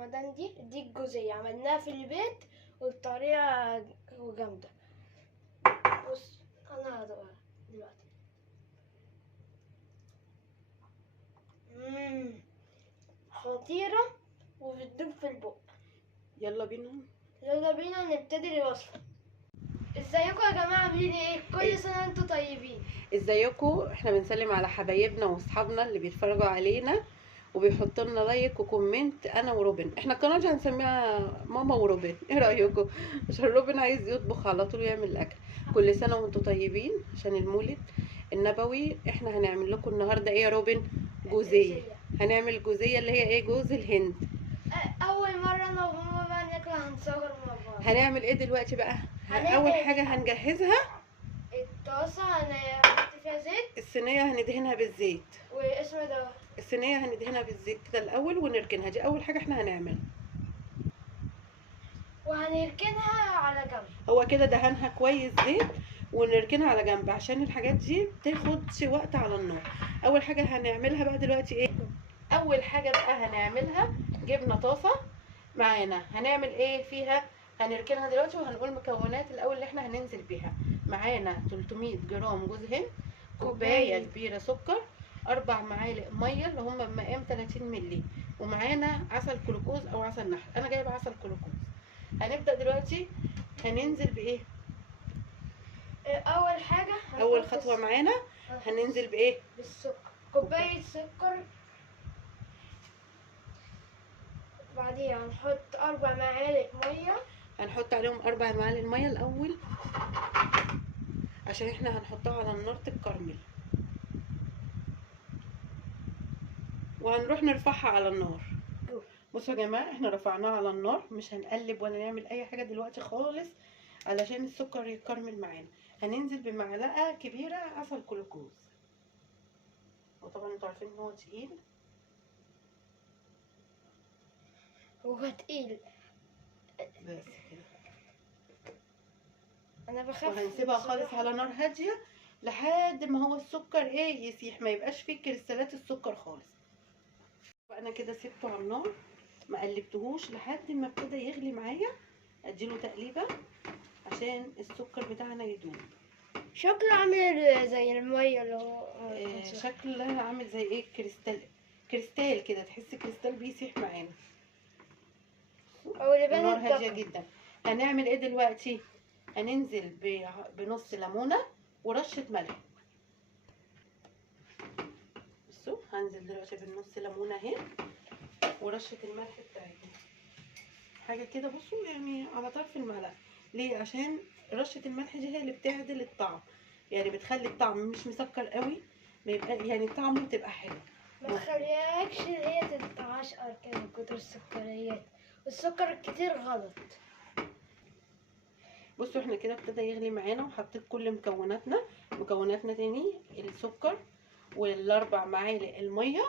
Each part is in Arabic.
رمضان دي الجوزية عملناها في البيت والطريقة جامدة. بص انا هدوقها دلوقتي. خطيرة وبتدوب في البق. يلا بينا نبتدي الوصفة. ازيكم يا جماعة، عاملين ايه؟ كل سنة وانتم طيبين. ازيكم؟ احنا بنسلم على حبايبنا واصحابنا اللي بيتفرجوا علينا وبيحطوا لنا لايك وكومنت. انا وروبن، احنا القناه دي هنسميها ماما وروبن، ايه رايكم؟ عشان روبن عايز يطبخ على طول ويعمل الاكل. كل سنه وانتم طيبين عشان المولد النبوي. احنا هنعمل لكم النهارده ايه يا روبن؟ جوزيه. هنعمل جوزيه اللي هي ايه؟ جوز الهند. اول مرة انا وماما بقى ناكل، هنصور مع بعض. هنعمل ايه دلوقتي بقى؟ اول حاجه هنجهزها الطاسة، هنحط فيها زيت. الصينيه هندهنها بالزيت. واسمه ده الصينيه هندهنها بالزيت كده الاول ونركنها، دي اول حاجه احنا هنعملها. وهنركنها على جنب. هو كده دهنها كويس زيت ونركنها على جنب عشان الحاجات دي بتاخدش وقت على النار. اول حاجه هنعملها بقى دلوقتي ايه؟ اول حاجه بقى هنعملها، جبنا طاسه معانا، هنعمل ايه فيها؟ هنركنها دلوقتي وهنقول مكونات الاول اللي احنا هننزل بيها. معانا 300 جرام جوز هند، كوبايه كبيره سكر، 4 معالق ميه اللي هم بمقام 30 مللي، ومعانا عسل كلوكوز او عسل نحل، انا جايبه عسل كلوكوز. هنبدا دلوقتي هننزل بايه؟ اول حاجه اول خطوه معانا هننزل بايه؟ بالسكر، كوبايه سكر. بعديها هنحط 4 معالق ميه. هنحط عليهم 4 معالق ميه الاول عشان احنا هنحطها على النار تتكرمل، وهنروح نرفعها على النار. بصوا يا جماعه، احنا رفعناها على النار، مش هنقلب ولا نعمل اي حاجه دلوقتي خالص علشان السكر يتكرمل معانا. هننزل بمعلقه كبيره عسل كلوكوز، وطبعا انتوا عارفين ان هو تقيل. هو تقيل بس كده. انا بخاف. وهنسيبها خالص على نار هاديه لحد ما هو السكر ايه؟ يسيح، ما يبقاش فيه كريستالات السكر خالص. فانا كده سيبته على النار، ما قلبتهوش لحد ما ابتدى يغلي معايا. اديله تقليبه عشان السكر بتاعنا يدوب. شكله عامل زي الميه اللي هو شكلها عامل زي ايه؟ كريستال كده، تحس كريستال بيسيح معانا. النار هاديه جدا. هنعمل ايه دلوقتي؟ هننزل بنص ليمونه ورشه ملح. بصوا، هنزل دلوقتي بالنص ليمونه اهي ورشه الملح بتاعتنا، حاجه كده. بصوا يعني على طرف المعلقه. ليه؟ عشان رشه الملح دي هي اللي بتعدل الطعم، يعني بتخلي الطعم مش مسكر قوي، ما يبقى يعني طعمه تبقى حلو. ما تخليهاش هي تتعشقر كده من كتر السكريات، والسكر الكتير غلط. بصوا احنا كده ابتدى يغلي معانا، وحطيت كل مكوناتنا تاني: السكر والاربع معالق الميه،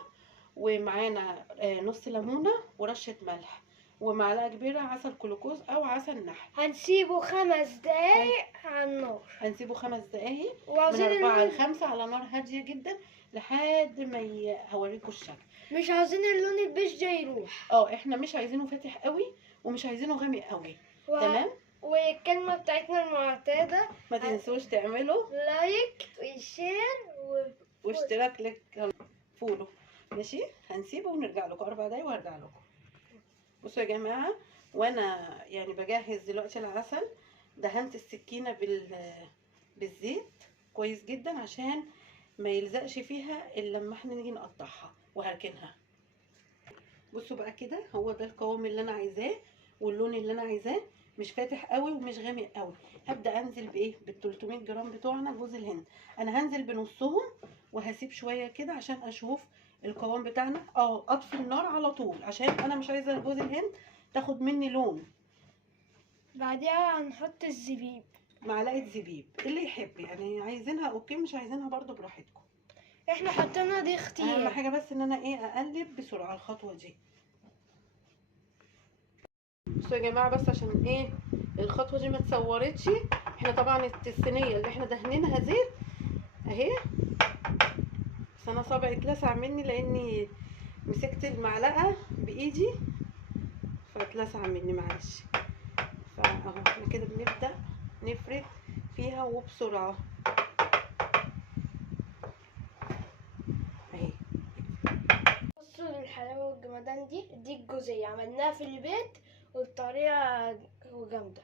ومعانا نص ليمونه ورشه ملح، ومعلقه كبيره عسل كلوكوز او عسل نحل. هنسيبه 5 دقايق على النار. هنسيبه 5 دقايق من 4 ل 5 على نار هاديه جدا لحد ما هوريكم الشكل. مش عايزين اللون البيج ده يروح. احنا مش عايزينه فاتح قوي ومش عايزينه غامق قوي. تمام. والكلمه بتاعتنا المعتاده، ما تنسوش تعملوا لايك وشير واشتراك لك فولو. ماشي، هنسيبه ونرجع لكم 4 دقايق وهرجع لكم. بصوا يا جماعه، وانا يعني بجهز دلوقتي العسل، دهنت السكينه بالزيت كويس جدا عشان ما يلزقش فيها الا لما احنا نيجي نقطعها، وهركنها. بصوا بقى كده، هو ده القوام اللي انا عايزاه واللون اللي انا عايزاه، مش فاتح قوي ومش غامق قوي. هبدا انزل بايه؟ بال 300 جرام بتوعنا جوز الهند. انا هنزل بنصهم وهسيب شويه كده عشان اشوف القوام بتاعنا. اطفي النار على طول عشان انا مش عايزه جوز الهند تاخد مني لون. بعدها هنحط الزبيب، معلقه زبيب اللي يحب، يعني عايزينها اوكي، مش عايزينها برضو براحتكم. احنا حطينا دي اختيار. اهم حاجه بس ان انا ايه؟ اقلب بسرعه الخطوه دي. بصوا يا جماعه، بس عشان ايه الخطوه دي ما تصورتش، احنا طبعا الصينيه اللي احنا دهنينها زيت اهي، بس انا صابعي اتلسع مني لاني مسكت المعلقه بايدي لسعة مني معلش. فاهو احنا كده بنبدأ نفرد فيها وبسرعة اهي. بصوا الحلاوة والجمدان دي الجزئية عملناها في البيت وبطريقة جامدة.